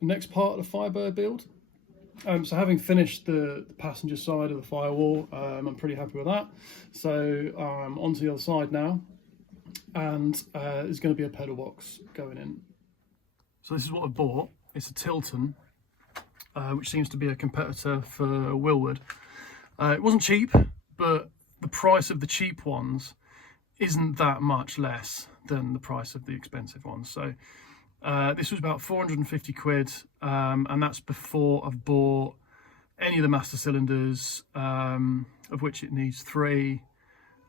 next part of the Firebird build. So having finished the passenger side of the Firewall, I'm pretty happy with that. So onto the other side now, and there's going to be a pedal box going in. So this is what I bought. It's a Tilton, which seems to be a competitor for Willwood. It wasn't cheap, but the price of the cheap ones isn't that much less than the price of the expensive ones. So this was about 450 quid, and that's before I've bought any of the master cylinders, of which it needs 3,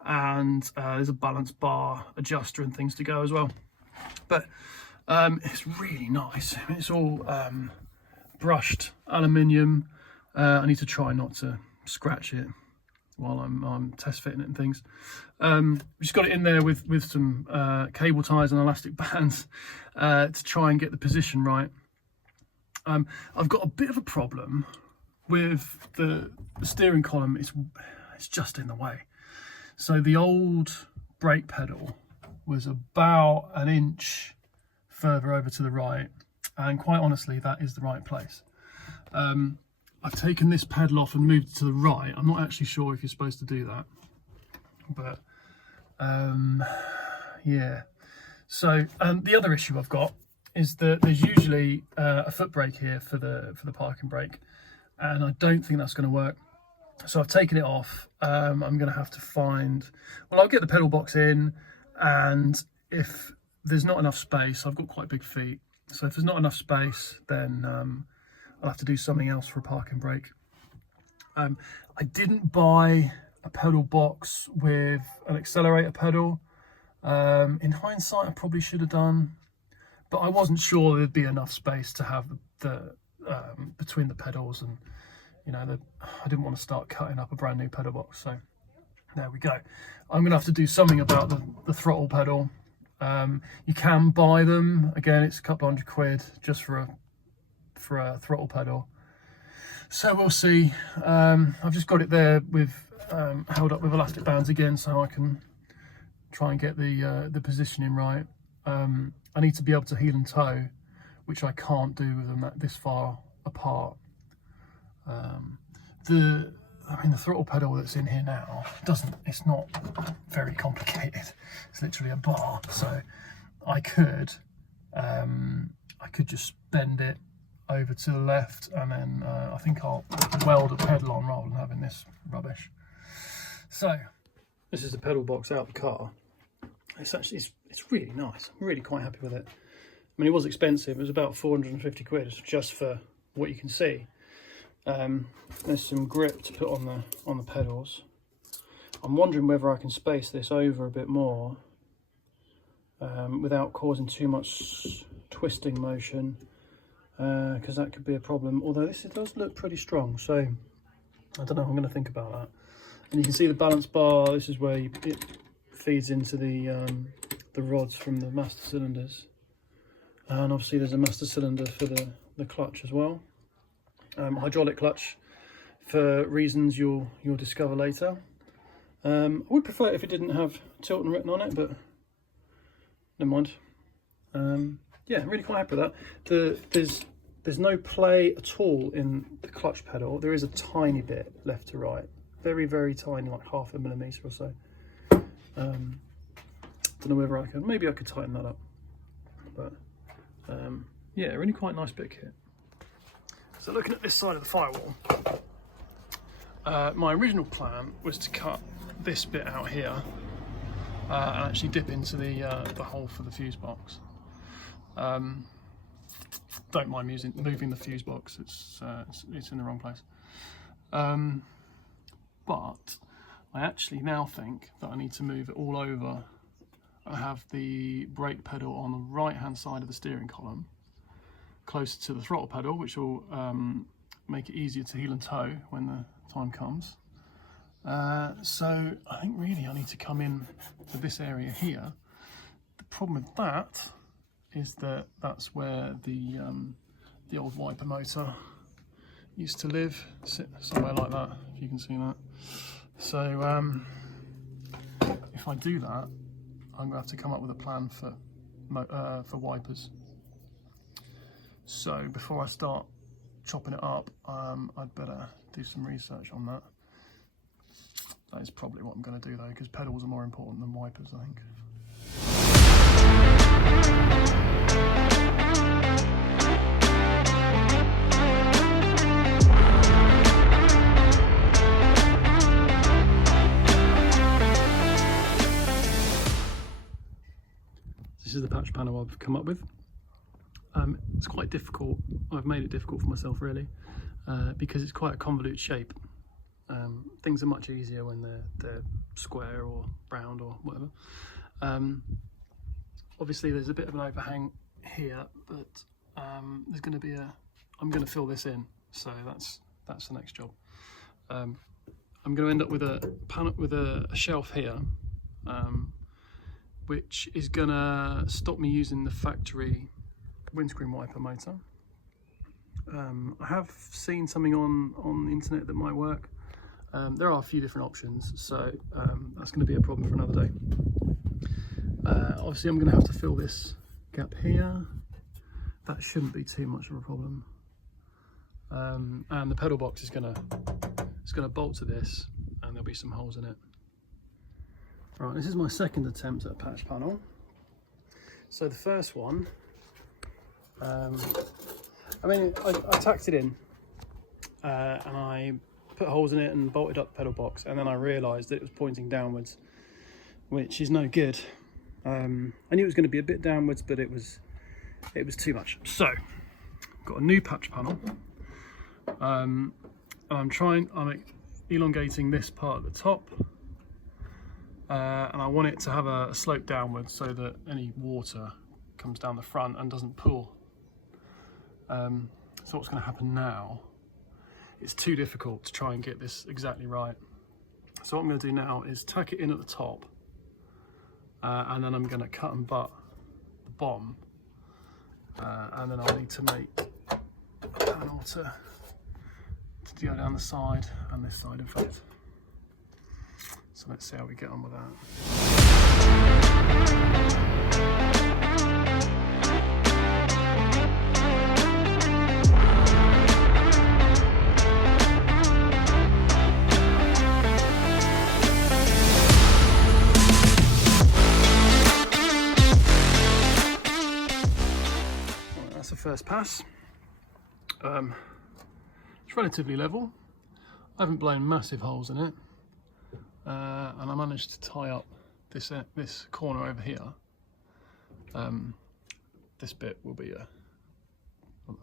and there's a balance bar adjuster and things to go as well. But it's really nice. I mean, it's all brushed aluminium. I need to try not to scratch it while I'm test fitting it and things. Just got it in there with some cable ties and elastic bands to try and get the position right. I've got a bit of a problem with the steering column. It's just in the way. So the old brake pedal was about an inch further over to the right, and quite honestly that is the right place. I've taken this pedal off and moved it to the right. I'm not actually sure if you're supposed to do that, but yeah. So the other issue I've got is that there's usually a foot brake here for the parking brake, and I don't think that's going to work. So I've taken it off. I'm going to have to find, well, I'll get the pedal box in, and if there's not enough space, I've got quite big feet, so if there's not enough space, then I'll have to do something else for a parking brake. I didn't buy a pedal box with an accelerator pedal. In hindsight, I probably should have done, but I wasn't sure there'd be enough space to have the between the pedals, and you know, I didn't want to start cutting up a brand new pedal box. So there we go. I'm gonna have to do something about the throttle pedal. You can buy them. Again, it's a couple hundred quid just for a throttle pedal. So we'll see. I've just got it there with held up with elastic bands again, so I can try and get the positioning right. I need to be able to heel and toe, which I can't do with them this far apart. The throttle pedal that's in here now it's not very complicated. It's literally a bar, so I could just bend it over to the left, and then I think I'll weld a pedal on rather than having this rubbish. So this is the pedal box out of the car. It's really nice. I'm really quite happy with it. I mean, it was expensive. It was about 450 quid just for what you can see. There's some grip to put on the pedals. I'm wondering whether I can space this over a bit more without causing too much twisting motion, because that could be a problem. Although it does look pretty strong, so I don't know. I'm going to think about that. And you can see the balance bar. This is where it feeds into the rods from the master cylinders, and obviously there's a master cylinder for the clutch as well. Hydraulic clutch for reasons you'll discover later. I would prefer it if it didn't have Tilton written on it, but never mind. Yeah, I'm really quite happy with that. There's no play at all in the clutch pedal. There is a tiny bit left to right, very, very tiny, like 0.5 millimetre or so. Don't know whether maybe I could tighten that up, but yeah, really quite nice bit of kit. So looking at this side of the Firewall, my original plan was to cut this bit out here and actually dip into the hole for the fuse box. Don't mind moving the fuse box, it's in the wrong place. But I actually now think that I need to move it all over. I have the brake pedal on the right hand side of the steering column, closer to the throttle pedal, which will make it easier to heel and toe when the time comes. So I think really I need to come in to this area here. The problem with that is that that's where the old wiper motor used to live, somewhere like that, if you can see that. So if I do that, I'm going to have to come up with a plan for wipers. So before I start chopping it up, I'd better do some research on that. That is probably what I'm going to do though, because pedals are more important than wipers, I think. This is the patch panel I've come up with. It's quite difficult. I've made it difficult for myself really, because it's quite a convoluted shape. Things are much easier when they're square or round or whatever. Obviously there's a bit of an overhang here, but there's going to be I'm going to fill this in, so that's the next job. I'm going to end up with a panel with a shelf here, which is going to stop me using the factory windscreen wiper motor. I have seen something on the internet that might work. There are a few different options, so that's going to be a problem for another day. Obviously I'm going to have to fill this gap here. That shouldn't be too much of a problem. And the pedal box is going to bolt to this, and there'll be some holes in it. Right, this is my second attempt at a patch panel. So the first one, I tacked it in and I put holes in it and bolted up the pedal box, and then I realised that it was pointing downwards, which is no good. I knew it was going to be a bit downwards, but it was too much. So I've got a new patch panel, and I'm elongating this part at the top, and I want it to have a slope downwards so that any water comes down the front and doesn't pool. So what's going to happen now, it's too difficult to try and get this exactly right. So what I'm going to do now is tack it in at the top, and then I'm going to cut and butt the bottom, and then I'll need to make a panel to go down the side and this side in fact. So let's see how we get on with that. That's the first pass. It's relatively level. I haven't blown massive holes in it, and I managed to tie up this corner over here. This bit will be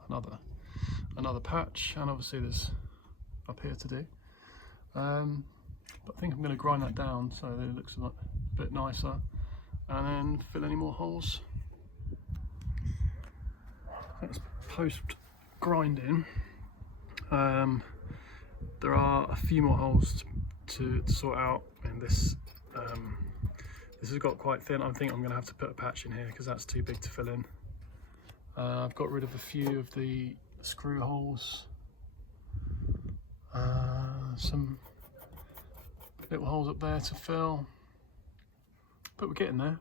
another patch, and obviously there's up here to do. But I think I'm going to grind that down so that it looks a bit nicer, and then fill any more holes. That's post grinding. There are a few more holes to sort out, and this has got quite thin. I think I'm going to have to put a patch in here because that's too big to fill in. I've got rid of a few of the screw holes, some little holes up there to fill, but we're getting there.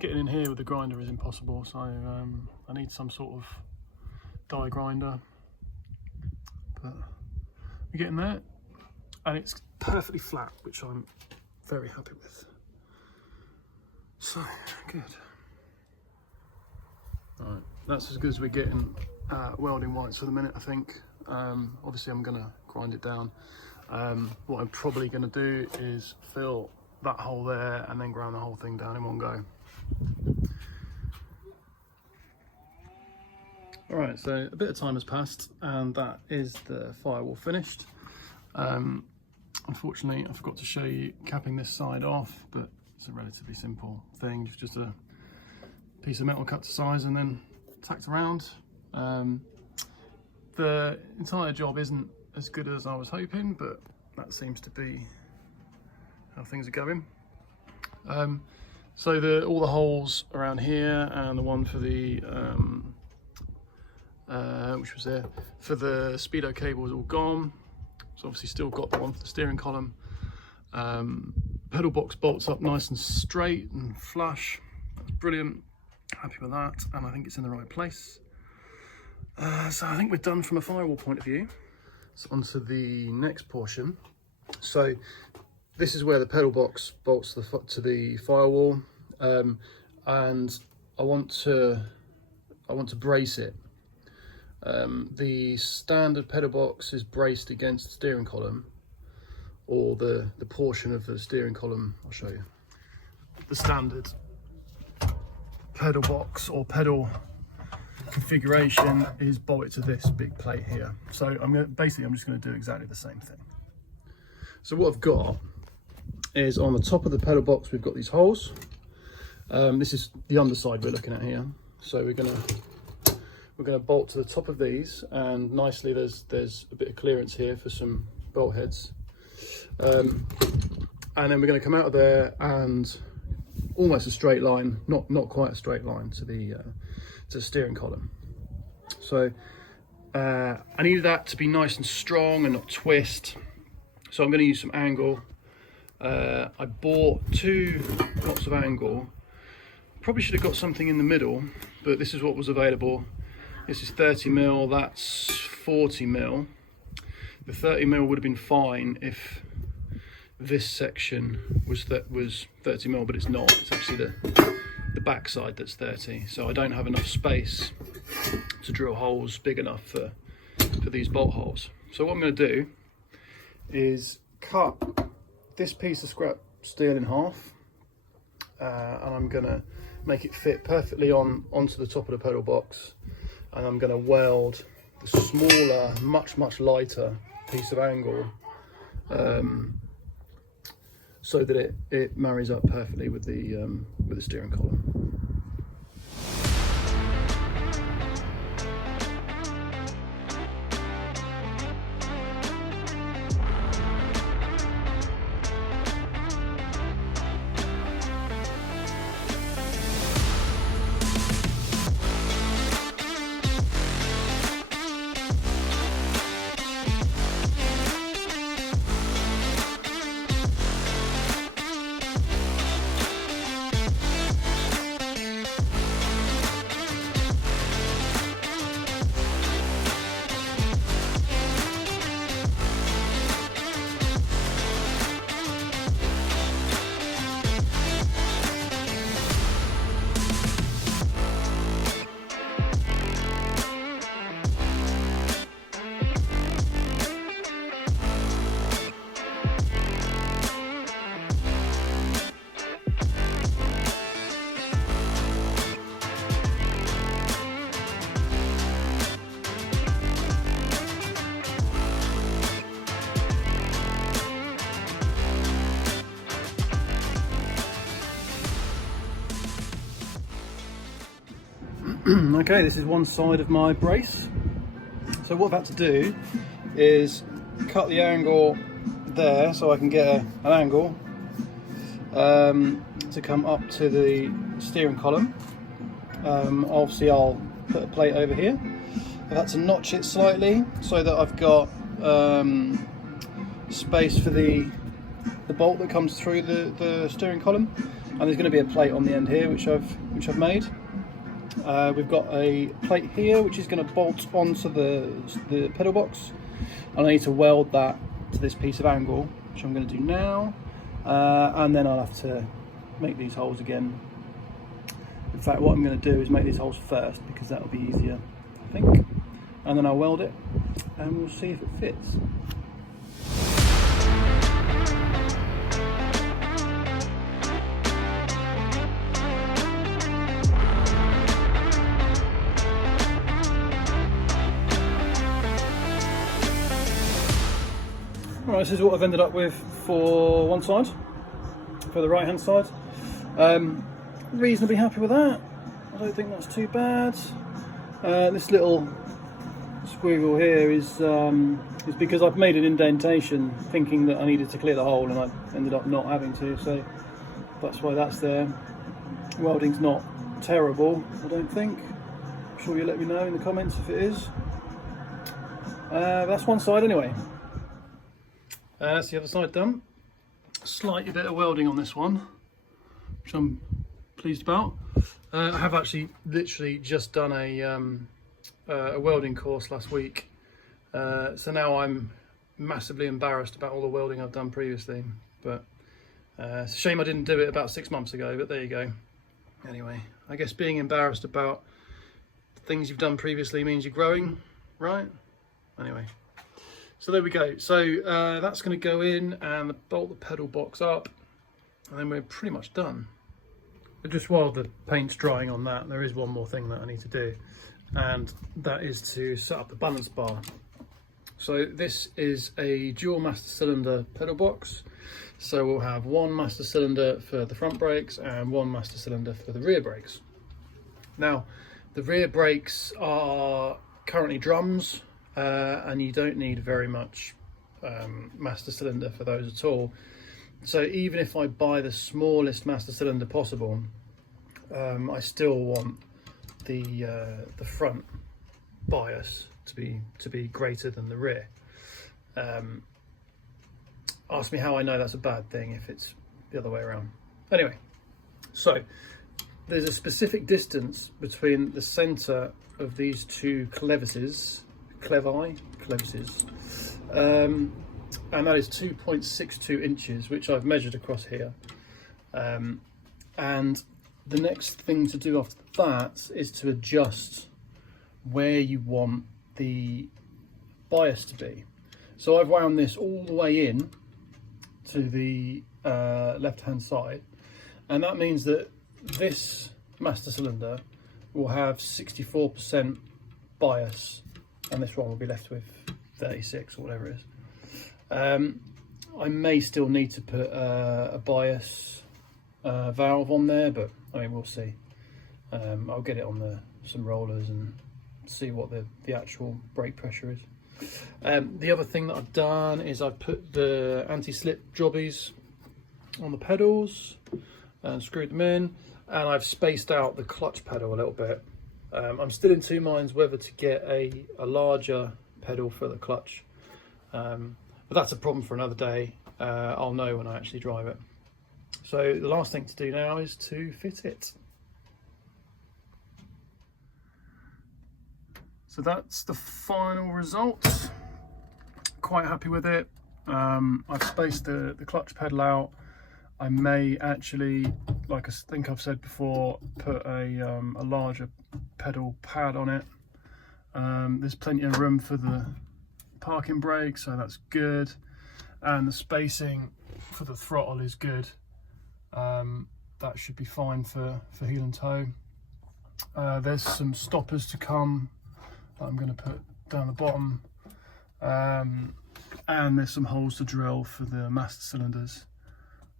Getting in here with the grinder is impossible, so I need some sort of die grinder, but we're getting there, and it's perfectly flat, which I'm very happy with. So good. Right, that's as good as we're getting welding whites for the minute, I think. Obviously I'm going to grind it down. What I'm probably going to do is fill that hole there and then grind the whole thing down in one go. Alright, so a bit of time has passed, and that is the firewall finished. Unfortunately I forgot to show you capping this side off, but it's a relatively simple thing. You've just a piece of metal cut to size and then tacked around. The entire job isn't as good as I was hoping, but that seems to be how things are going. So all the holes around here, and the one for the which was there for the speedo cable is all gone. So obviously still got the one for the steering column. Pedal box bolts up nice and straight and flush. That's brilliant. Happy with that, and I think it's in the right place. So I think we're done from a firewall point of view. So onto the next portion. So this is where the pedal box bolts to the firewall, and I want to brace it. The standard pedal box is braced against the steering column, or the portion of the steering column. I'll show you. The standard pedal box or pedal configuration is bolted to this big plate here. So I'm just going to do exactly the same thing. So what I've got is on the top of the pedal box, we've got these holes. This is the underside we're looking at here. So we're going to bolt to the top of these, and nicely there's a bit of clearance here for some bolt heads. And then we're going to come out of there and almost a straight line, not quite a straight line, to the steering column. So I needed that to be nice and strong and not twist. So I'm going to use some angle. I bought 2 lots of angle. Probably should have got something in the middle, but this is what was available. This is 30mm, that's 40mm. The 30mm would have been fine if this section was 30mm, but it's not. It's actually the back side that's 30. So I don't have enough space to drill holes big enough for these bolt holes. So what I'm going to do is cut this piece of scrap steel in half, and I'm going to make it fit perfectly onto the top of the pedal box, and I'm going to weld the smaller, much lighter piece of angle so that it marries up perfectly with the steering column. Okay, this is one side of my brace. So what I've had to do is cut the angle there so I can get an angle to come up to the steering column. Obviously I'll put a plate over here. I've had to notch it slightly so that I've got space for the bolt that comes through the steering column, and there's going to be a plate on the end here which I've made. We've got a plate here which is going to bolt onto the pedal box, and I need to weld that to this piece of angle, which I'm going to do now, and then I'll have to make these holes again. In fact, what I'm going to do is make these holes first because that will be easier, I think, and then I'll weld it and we'll see if it fits. Alright, this is what I've ended up with for one side, for the right hand side. Reasonably happy with that. I don't think that's too bad. This little squiggle here is because I've made an indentation thinking that I needed to clear the hole, and I ended up not having to, so that's why that's there. Welding's not terrible, I don't think. I'm sure you'll let me know in the comments if it is. That's one side anyway. That's the other side done. Slightly bit of welding on this one, which I'm pleased about. I have actually literally just done a welding course last week, so now I'm massively embarrassed about all the welding I've done previously, but it's a shame I didn't do it about 6 months ago, but there you go. Anyway, I guess being embarrassed about things you've done previously means you're growing, right? Anyway, so there we go. So that's going to go in and bolt the pedal box up, and then we're pretty much done. But just while the paint's drying on that, there is one more thing that I need to do, and that is to set up the balance bar. So this is a dual master cylinder pedal box. So we'll have one master cylinder for the front brakes and one master cylinder for the rear brakes. Now, the rear brakes are currently drums, and you don't need very much master cylinder for those at all. So even if I buy the smallest master cylinder possible, I still want the front bias to be greater than the rear. Ask me how I know that's a bad thing if it's the other way around. Anyway, so there's a specific distance between the center of these two clevises, and that is 2.62 inches, which I've measured across here. And the next thing to do after that is to adjust where you want the bias to be. So I've wound this all the way in to the left hand side, and that means that this master cylinder will have 64% bias, and this one will be left with 36 or whatever it is. I may still need to put a bias valve on there, but I mean, we'll see. I'll get it on some rollers and see what the actual brake pressure is. The other thing that I've done is I've put the anti-slip jobbies on the pedals and screwed them in, and I've spaced out the clutch pedal a little bit. I'm still in two minds whether to get a larger pedal for the clutch, but that's a problem for another day. I'll know when I actually drive it. So the last thing to do now is to fit it. So that's the final result. Quite happy with it. I've spaced the clutch pedal out. I may actually, like I think I've said before, put a larger pedal pad on it. There's plenty of room for the parking brake, so that's good. And the spacing for the throttle is good. That should be fine for heel and toe. There's some stoppers to come that I'm going to put down the bottom, and there's some holes to drill for the master cylinders,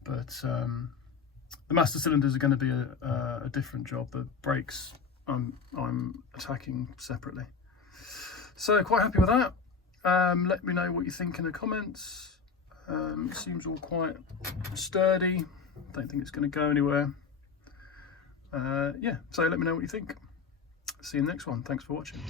but the master cylinders are going to be a different job. The brakes I'm attacking separately. So quite happy with that. Let me know what you think in the comments. It seems all quite sturdy. Don't think it's going to go anywhere. Yeah, so let me know what you think. See you in the next one. Thanks for watching.